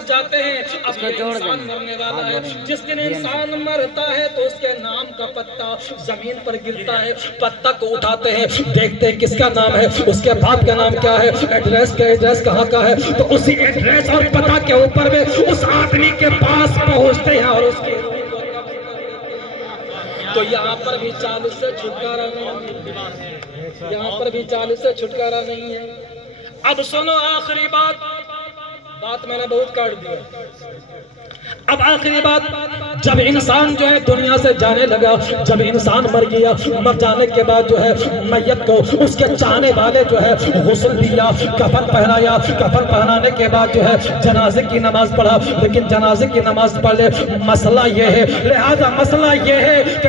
سمجھ جاتے ہیں اب یہ انسان مرنے والا ہے. جس دن انسان مرتا ہے تو اس کے نام کا پتا زمین پر گرتا ہے. پتا کو اٹھاتے ہیں, دیکھتے ہیں کس کا نام ہے, اس کے باپ کا نام کیا ہے, ایڈریس کہاں کا ہے, تو اسی ایڈریس اور پتا کے اوپر میں اس آدمی کے پاس پہنچتے ہیں اور اس کی تو یہاں پر بھی 40 سے چھٹکارا نہیں ہے. یہاں پر بھی 40 سے چھٹکارا نہیں ہے. اب سنو آخری بات میں نے بہت کاٹ دیا. اب آخری بات, جب انسان جو ہے دنیا سے جانے لگا, جب انسان مر گیا, مر جانے کے بعد جو ہے میت کو اس کے چاہنے والے جو ہے غسل دیا, کفن پہنایا, کفن پہنانے کے بعد جو ہے جنازے کی نماز پڑھا. لیکن جنازے کی نماز پڑھ لے, مسئلہ یہ ہے, لہذا مسئلہ یہ ہے کہ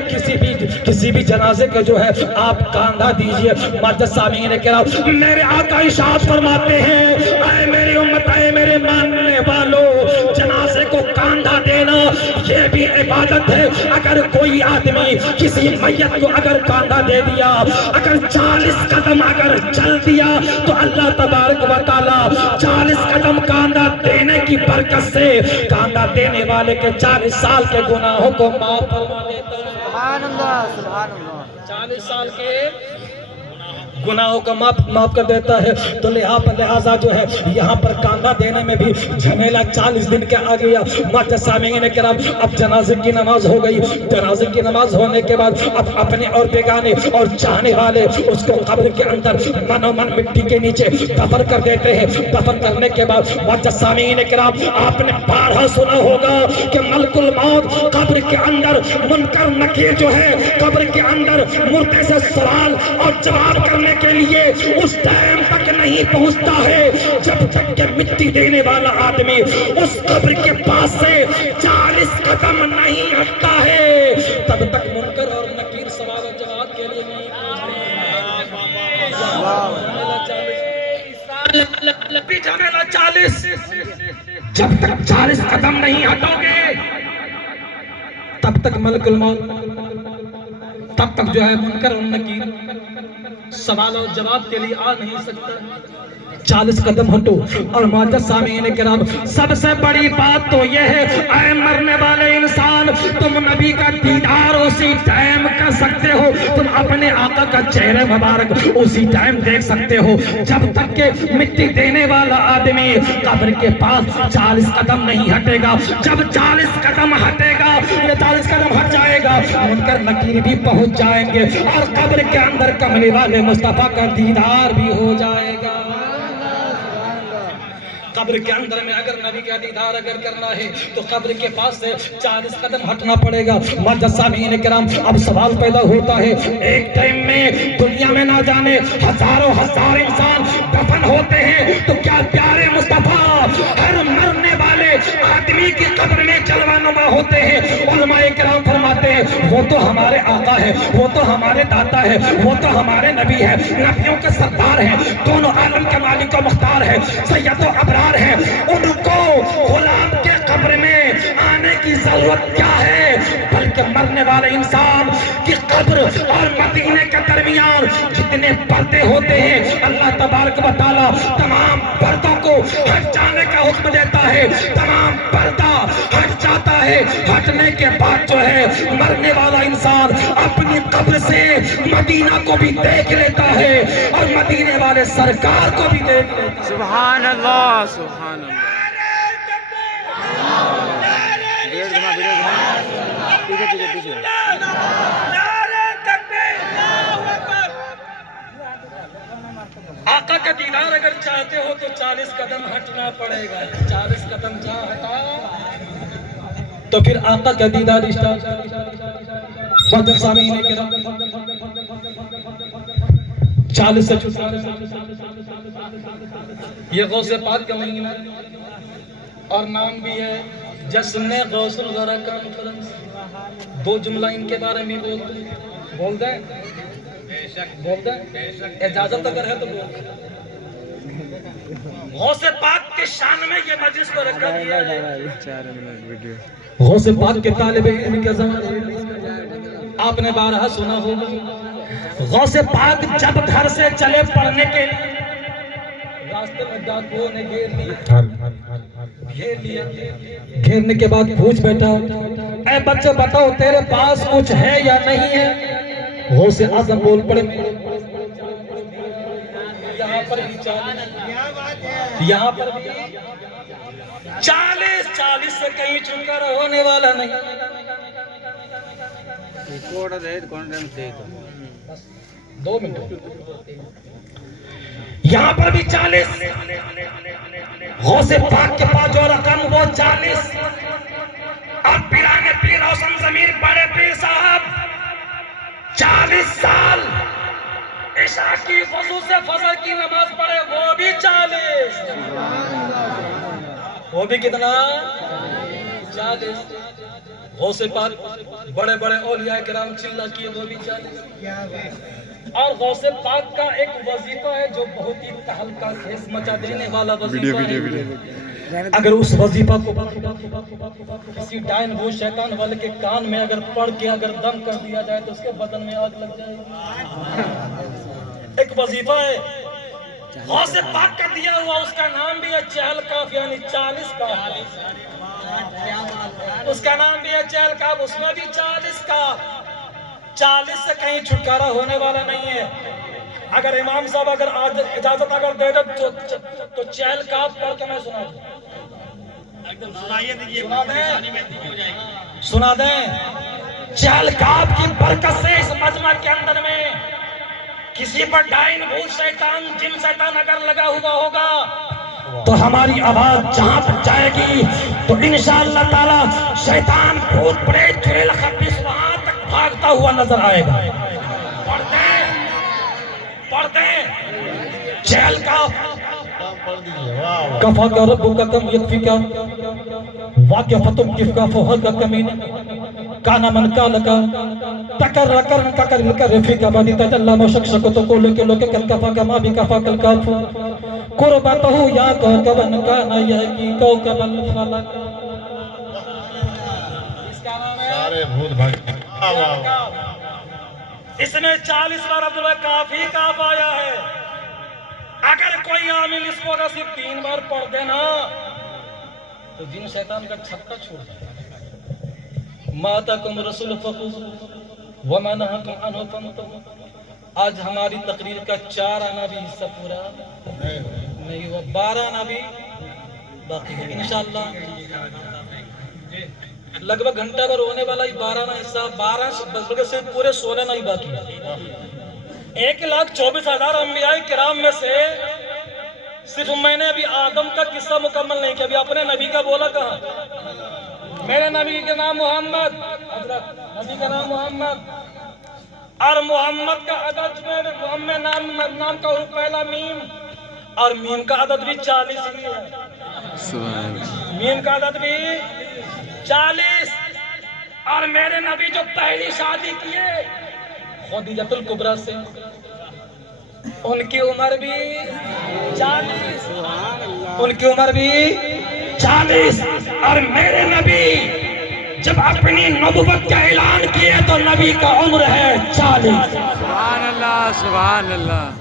کسی بھی جنازے کے جو ہے آپ کاندھا دیجئے. معزز سامعین کرام, میرے آقا ارشاد فرماتے ہیں, اے میری امت, اے میرے ماننے والوں, جنازے کو کاندھا دینا یہ بھی عبادت ہے. اگر کوئی آدمی کسی میت کو اگر کاندھا دے دیا, اگر 40 قدم اگر چل دیا, تو اللہ تبارک و تعالی 40 قدم کاندھا دینے کی برکت سے کاندھا دینے والے کے 40 سال کے گناہوں کو معاف فرما دیتا ہے. سبحان اللہ, سبحان اللہ. 40 سال کے گناہوں کا معاف کر دیتا ہے. تو لہذا جو ہے یہاں پر کاندھا دینے میں بھی جھمیلہ 40 دن کے آ گیا. معزز سامعین کرام, اب جنازے کی نماز ہو گئی. جنازے کی نماز ہونے کے بعد اب اپنے اور بیگانے اور چاہنے والے اس کو قبر کے اندر منو من مٹی کے نیچے دفن کر دیتے ہیں. دفن کرنے کے بعد معزز سامعین کرام, آپ نے بارہا سنا ہوگا کہ ملک الموت قبر کے اندر منکر نکیر جو ہے قبر کے اندر مردے سے سوال اور جواب کرنے کے لیے اس ٹائم تک نہیں پہنچتا ہے جب تک کہ مٹی دینے والا آدمی اس قبر کے پاس سے 40 قدم نہیں ہٹتا ہے, تب تک منکر اور نکیر سوال و جواب کے لیے نہیں پہنچتے. جب تک 40 قدم نہیں ہٹو گے تب تک ملک الموت, تب تک جو ہے منکر اور نکیر سوال و جواب کے لیے آ نہیں سکتا. 40 قدم ہٹو. اور معزز سامعین کرام, سب سے بڑی بات تو یہ ہے, اے مرنے والے انسان, تم نبی کا دیدار اسی ٹائم کر سکتے ہو, تم اپنے آقا کا چہرہ مبارک اسی ٹائم دیکھ سکتے ہو جب تک کہ مٹی دینے والا آدمی قبر کے پاس 40 قدم نہیں ہٹے گا. جب 40 قدم ہٹے گا, یہ 40 قدم ہٹ جائے گا, منکر نکیر بھی پہنچ جائیں گے اور قبر کے اندر کملی والے مصطفیٰ کا دیدار بھی ہو جائے گا. قبر کے اندر میں اگر نبی کا دیدار اگر کرنا ہے تو قبر کے پاس سے 40 قدم ہٹنا پڑے گا. معزز سامعین کرام, اب سوال پیدا ہوتا ہے, ایک ٹائم میں دنیا میں نہ جانے ہزاروں ہزار انسان دفن ہوتے ہیں, تو کیا پیارے مصطفیٰ ہر مرنے والے آدمی کی قبر میں جلوہ نما ہوتے ہیں؟ علماء کرام فرماتے ہیں, وہ تو ہمارے آقا ہے, وہ تو ہمارے داتا ہے, وہ تو ہمارے نبی ہے, نبیوں کے سردار ہیں, دونوں عالم کے مالک و مختار ہے, سید و ابرار ہے, ان کو غلام کے قبر میں آنے کی ضرورت کیا ہے؟ بلکہ مرنے والے انسان کی قبر اور مدینے کے درمیان جتنے پردے ہوتے ہیں, اللہ تبارک و تعالی تمام پردوں کو ہٹ جانے کا حکم دیتا ہے. تمام پردہ ہٹ جاتا ہے. ہٹنے کے بعد جو ہے مرنے والا انسان اپنی قبر سے مدینہ کو بھی دیکھ لیتا ہے اور مدینے والے سرکار کو بھی دیکھ لیتا ہے. سبحان اللہ, سبحان اللہ. آقا کا دیدار اگر چاہتے ہو تو 40 قدم ہٹنا پڑے گا. 40 قدم جا ہٹا تو پھر آقا کا دیدار اسٹارٹ. معزز سامعین کرام, 40 سے یہ غوث پاک کا مہینہ اور نام بھی ہے جشن غوث الغرا کانفرنس. 2 جملہ ان کے بارے میں بول دیں, اجازت اگر ہے تو بول. غوث پاک کے شان میں یہ مجلس کو رکھا گیا ہے. غوث پاک کے طالب علم کے زمانے آپ نے بارہا سنا ہوگا, غوث پاک جب گھر سے چلے پڑھنے کے لیے راستے میں ڈاکوؤں نے گھیر لیا. گھیر لیا. گھیرنے کے بعد پوچھ بیٹھا اے بچے بتاؤ تیرے پاس کچھ ہے یا نہیں ہے؟ غوث اعظم بول پڑے یہاں پر بھی 40 یہاں پر بھی 40 سے کہیں چھٹکارا ہونے والا نہیں. بس 2 منٹ. یہاں پر بھی 40. غوث پاک کے پاس جو رقم وہ 40. اب پیران پیر روشن ضمیر بڑے پیر صاحب 40 سال عشاء کی وضو سے فجر کی نماز پڑھے وہ بھی 40. وہ بھی کتنا 40. غوث پاک بڑے بڑے اولیاء کرام چلا کیے وہ بھی 40. اور غوث پاک کا ایک وظیفہ ہے جو بہت ہی تہلکہ خیز مچا دینے والا وظیفہ ہے. اگر اس وظیفہ کو کسی ڈائن وہ شیطان والے کے کان میں اگر پڑھ کے اگر دم کر دیا جائے تو اس کے بدن میں آگ لگ جائے گی. ایک وظیفہ ہے غوث پاک کا دیا ہوا, اس کا نام بھی ہے چہل کاف یعنی 40 کا. اس کا نام بھی ہے چہل کاف, اس میں بھی 40 کا. 40 سے کہیں چھٹکارا ہونے والا نہیں ہے. اگر امام صاحب اگر آج اجازت اگر دے دے تو چہل کاف پڑھ کے میں سنا دوں. سنا دیں چہل کاف کی برکت سے اس مجمع کے اندر میں کسی پر ڈائن بھوت شیطان جن شیطان اگر لگا ہوا ہوگا تو ہماری آواز جہاں تک جائے گی تو انشاءاللہ تعالی شیطان بھوت پریت چڑیل خبیث وہاں تک بھاگتا ہوا نظر آئے گا. پڑھتے ہیں چہل کاف. کفا کا رب کا کم یکفی کا واقع فتم کف کا فوہد کا کمین کانا من کالا کا تکر رکر ککر لکر رفی کا بادی تجلہ موشک شکو تو کولو کے لوکے کل کفا کا مابی کفا کل کافو قربتہو یا کوکبن کانا یکی کوکبن فلک. اس کا نام ہے سارے بھوت بھاگ. اس میں 40 بار عبداللہ کافی کاف آیا ہے. اگر کوئی عامل اس کو اگر صرف 3 بار پڑھ دینا تو جن شیطان کا چھکا چھوڑ جائے. ما آتاکم رسول فخذوہ وما نہاکم عنہ فانتہوا. آج ہماری تقریر کا 4 آنا بھی حصہ پورا نہیں ہوا, 12 آنا بھی باقی ہے انشاءاللہ. لگ بھگ گھنٹہ بھر ہونے والا ہی 12 آنا حصہ, 12 بلکہ صرف پورے 16 آنا ہی باقی ہے. 1,24,000 انبیاء کرام میں سے صرف میں نے ابھی آدم کا قصہ مکمل نہیں کیا. ابھی اپنے نبی کا بولا کہاں؟ میرے نبی کا نام محمد, حضرت نبی کا نام محمد, اور محمد کا عدد میں محمد نام کا حروف پہلا میم, اور میم کا عدد بھی 40 ہی ہے. میم کا عدد بھی 40. اور میرے نبی جو پہلی شادی کیے خدیجۃ الکبریٰ سے, ان کی عمر بھی 40. ان کی عمر بھی 40. اور میرے نبی جب اپنی نبوت کا اعلان کیے تو نبی کا عمر ہے 40. سبحان اللہ سبحان اللہ.